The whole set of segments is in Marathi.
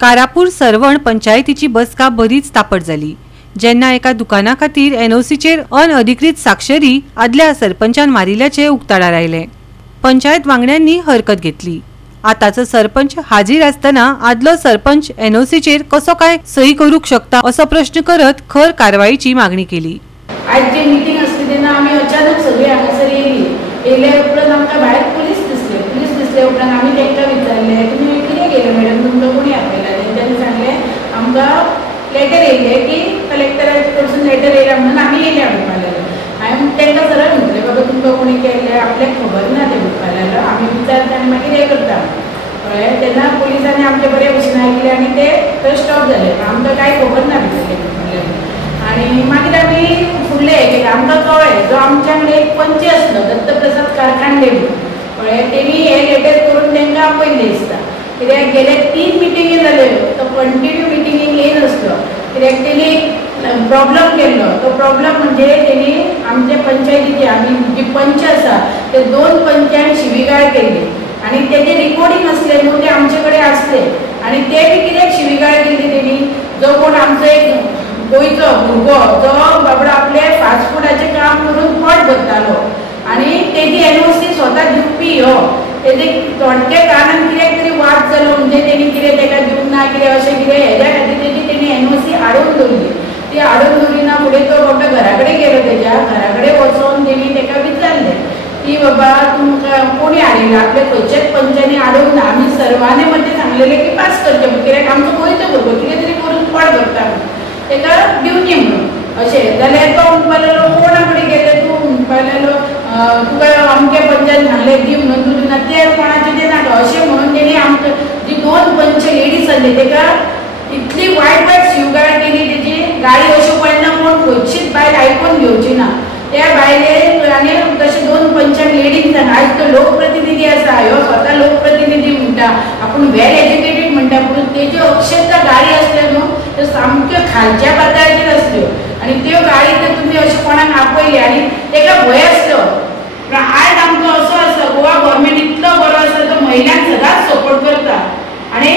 कारापूर सरवण पंचायतीची बसका बरीच तापट जाली, जेन्ना एका दुकाना खातीर एनओसीचेर अनअधिकृत साक्षरी आदल्या सरपंचान मारिल्ल्याचे उक्ताडार आयले। पंचायत वांगड्यांनी हरकत घेतली। आताचो सरपंच हाजीर आसतना आदलो सरपंच एनओसीचेर कसो काय सही करूंक शकता असो प्रश्न करत खर कारवाईची मागणी केली। आज जे मीटिंग असली तेन्ना आमी अचानक सगळी हांगासर येयले उपरांत आमकां भायर पुलीस दिसले उपरांत आमी तांकां विचारले तुमी कितें केलें मॅडम, तुमकां कोणी आपयला? तेंच्यांनी सांगलें आमकां लेटर येयलें की कलेक्टरा कडसून लेटर येयला म्हणून आमी येयले म्हणपाक लागले। हांवें तांकां सरळ म्हटलें बाबा तुमकां कोणी केलें आपल्याक खबर ना तें म्हणपाक लागलो। आमी विचारता आनी मागीर हें करता कळ्ळें। तेन्ना पुलिसांनी आमचे बरे भशेन आयकले आनी ते स्टॉप जाले, आमकां कांय खबर ना भितरलें आनी मागीर आमी फुडलें हें केलें। आमकां कळ्ळें जो आमच्या कडेन एक पंच आसलो दत्तप्रसाद कारखांडे कळ्ळें, तेणी हें लेटर करून तांकां आपयलें दिसता, कित्याक गेले 3 मिटिंगी जाल्यो तो कंटिन्यू मिटिंगेक येयनासलो, कित्याक तेणी प्रॉब्लम केल्लो। तो प्रॉब्लम म्हणजे तेणी आमच्या पंचायतीचे आमी जी पंच आसा ते 2 पंचांक शिवीगाळ केल्ली आनी तेजे रिकॉर्डिंग आसले न्हू, ते आमचे कडेन आसले आनी ते बी कित्याक शिवीगाळ केल्ली तेणी? जो कोण आमचो एक गोंयचो भुरगो जो बाबडो आपले फास्ट फुडाचें काम करून पोट भरतालो आनी तेजी एनओसी स्वता दिवपी हो, तेजे थोडक्या कारणान कित्याक तरी वाद जालो म्हणजे तेणी कितें ताका दिवंक ना कितें अशें कितें हेज्या खातीर तेजी तेणी एनओसी आडोवन दवरली। ती आडोवन दवरिना फुडें तो बाबा घरा कडेन गेलो, तेज्या घरा कडेन वचोन तेणी ताका विचारलें की बाबा तुमकां कोणी हाडिल्लें? आपल्या खंयच्याच पंचांनी आडोवंक ना, आमी सर्वांनी मध्ये सांगलेलें की पास करचें कित्याक आमचो गोंयचो भुरगो कितें तरी करून पोट भरता ताका दिवची म्हणून अशें। जाल्यार तो म्हणपाक लागलो कोणा कडेन गेले तूं? म्हणपाक लागलो तुका अमक्या पंचान सांगलें दी म्हणून तूं दिना, ते कोणाचें तें नाका अशें म्हणून तेणी आमकां जी 2 पंच लेडीज आसली ताका इतली वायट शिवगाळ केली, तेजी गाडी अशी पडना कोण खंयचीच बायल आयकून घेवची ना त्या बायलेक। आनी तशें 2 पंचांक लेडीज सांग आज तो लोकप्रतिनिधी आसा, ह्यो स्वता लोकप्रतिनिधी म्हणटा, आपूण वेल एज्युकेटेड म्हणटा, पूण तेज्यो अक्षरशः गाडी आसल्यो न्हू त्यो सामक्यो खालच्या पातळाचेर आसल्यो आनी त्यो गाडी तर तुमी अशें कोणाक आपयली आनी ताका भंय आसलो। आज आमचो असो आसा गोवा गव्हर्मेंट इतलो बरो आसा तो महिलांक सदांच सपोर्ट करता आनी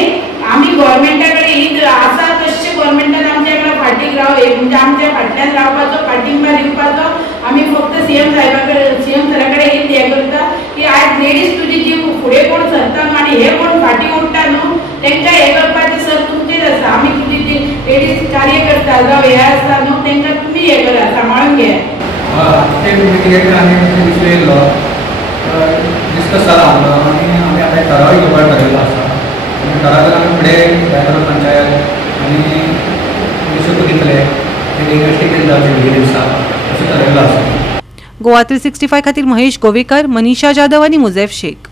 आमी गव्हर्मेंटा कडेन हीच आसा तशें गव्हर्मेंटान आमच्या कडेन फाटीक म्हणजे आमच्या फाटल्यान रावपाचो पाठिंबा दिवपाचो। आमी फक्त सीएम सरा कडेन हीच हें करता की आज लेडीज तुजी जी फुडें कोण सरता आनी हे कोण फाटीं उरता न्हू तांकां हें करपाचें सर तुमचेर आसा। आमी तुजी जी लेडीज कार्य करता जावं हें आसता न्हू तांकां तुमी हें करा, सांबाळून घे। डिस्कस जाला आनी आमी आतां ठराव घेवपाक थारायल्लो आसा। ठराव आमी फुडें जायतो पंचायत आनी निशुल्क दितले इन्वेस्टिगेट जावचें विजिलन्सा अशें थारायल्लो आसा। गोवा 365 खातीर महेश गोवेकर, मनीषा जाधव आनी मुझेफ शेख।